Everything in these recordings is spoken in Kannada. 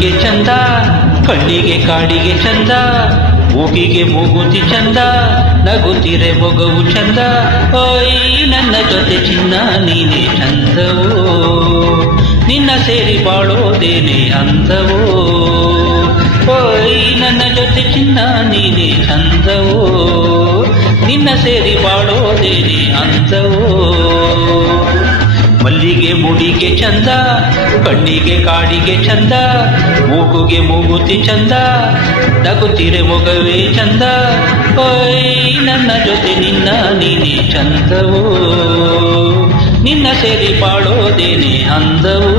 ಮಲ್ಲಿಗೆ ಚಂದ, ಕಣ್ಣಿಗೆ ಕಾಡಿಗೆ ಚಂದ, ಮೂಗಿಗೆ ಮೂಗುತಿ ಚಂದ, ನಗುತ್ತಿರೆ ಮೊಗವು ಚಂದ. ಓಯ್ ನನ್ನ ಜೊತೆ ಚಿನ್ನ ನೀನೇ ಚಂದವೋ, ನಿನ್ನ ಸೇರಿ ಬಾಳೋದೇನೆ ಅಂದವೋ. ಓಯ್ ನನ್ನ ಜೊತೆ ಚಿನ್ನ ನೀನೇ ಚಂದವೋ, ನಿನ್ನ ಸೇರಿ ಬಾಳೋದೇನೆ ಅಂದವೋ. ಮಲ್ಲಿಗೆ ಮುಡಿಗೆ ಚಂದ, ಕಣ್ಣಿಗೆ ಕಾಡಿಗೆ ಚಂದ, ಮೂಗುಗೆ ಮೂಗುತಿ ಚಂದ, ನಗುತ್ತಿರೆ ಮೊಗವೇ ಚಂದ. ಓಯ್ ನನ್ನ ಜೊತೆ ನಿನ್ನ ನೀನೇ ಚಂದವೋ, ನಿನ್ನ ಸೇರಿ ಬಾಳೋದೇನೆ ಅಂದವೋ.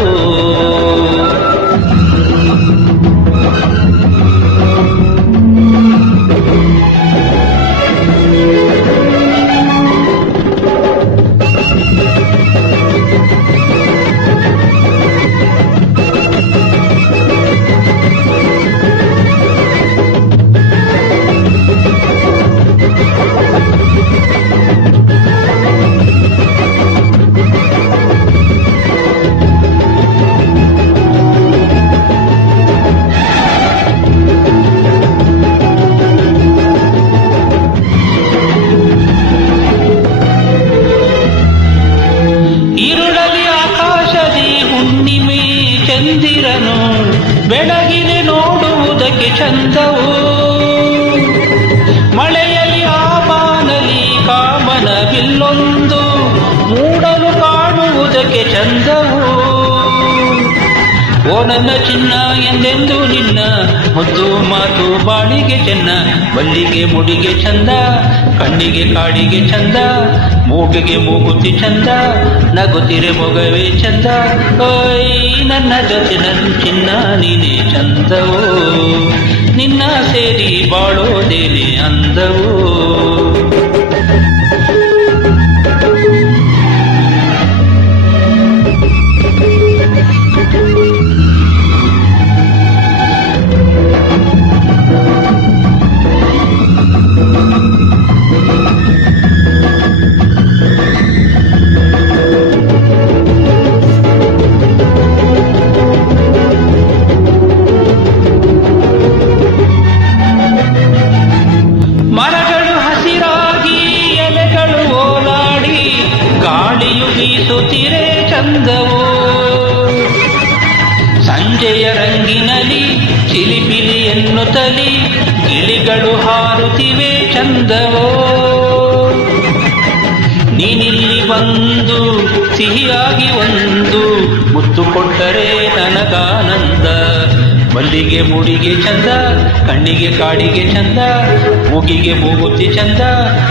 ಇರುಳಲಿ ಆಕಾಶದಿ ಹುಣ್ಣಿಮೆ ಚಂದಿರನು ಬೆಳಗಿನ ನೋಡುವುದಕ್ಕೆ ಚಂದವು. ಮಳೆಯಲ್ಲಿ ಆ ಬಾನಲಿ ಕಾಮನ ಬಿಲ್ಲೊಂದು ಮೂಡಲು ಕಾಣುವುದಕ್ಕೆ ಚಂದವು. ಓ ನನ್ನ ಚಿನ್ನ ಎಂದೆಂದು ನಿನ್ನ ಮುದ್ದು ಮಾತು ಬಾಳಿಗೆ ಚೆನ್ನ. ಮಲ್ಲಿಗೆ ಮುಡಿಗೆ ಚಂದ, ಕಣ್ಣಿಗೆ ಕಾಡಿಗೆ ಚಂದ, ಮೂಗಿಗೆ ಮೂಗುತಿ ಚಂದ, ನಗುತ್ತಿರೆ ಮೊಗವೇ ಚಂದ. ಓಯ್ ನನ್ನ ಜೊತೆ ನನ್ನ ಚಿನ್ನ ನೀನೇ ಚಂದವೋ, ನಿನ್ನ ಸೇರಿ ಬಾಳೋದೇನೆ ಅಂದವೋ. ಮರಗಳು ಹಸಿರಾಗಿ ಎಲೆಗಳು ಓಲಾಡಿ ಗಾಳಿಯು ಬೀಸುತ್ತಿರೆ ಚಂದವೋ. ಸಂಜೆಯ ರಂಗಿನಲ್ಲಿ ಚಿಲಿಪಿಲಿ ಎನ್ನುತ್ತಲಿ ಗಿಳಿಗಳು ಹಾರುತ್ತಿವೆ ಚಂದವೋ. ನೀನಿಲ್ಲಿ ಬಂದು ಸಿಹಿಯಾಗಿ ಒಂದು ಮುತ್ತು ಕೊಟ್ಟರೆ ನನಗಾನಂದ. ಮಲ್ಲಿಗೆ ಮುಡಿಗೆ ಚಂದ, ಕಣ್ಣಿಗೆ ಕಾಡಿಗೆ ಚಂದ, ಮೂಗಿಗೆ ಮೂಗುತಿ ಚಂದ,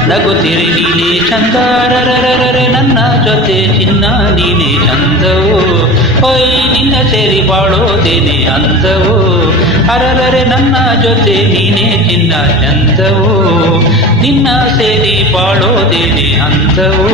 ನಗುತ್ತಿರೆ ನೀನೇ ಚಂದ. ರರರರೆ ನನ್ನ ಜೊತೆ ಚಿನ್ನ ನೀನೇ ಚಂದವೋ, ಓಯ್ ನಿನ್ನ ಸೇರಿ ಬಾಳೋದೇನೆ ಅಂದವೋ. ಅರರರೆ ನನ್ನ ಜೊತೆ ನೀನೇ ಚಿನ್ನ ಚಂದವೋ, ನಿನ್ನ ಸೇರಿ ಬಾಳೋದೇನೆ ಅಂದವೋ.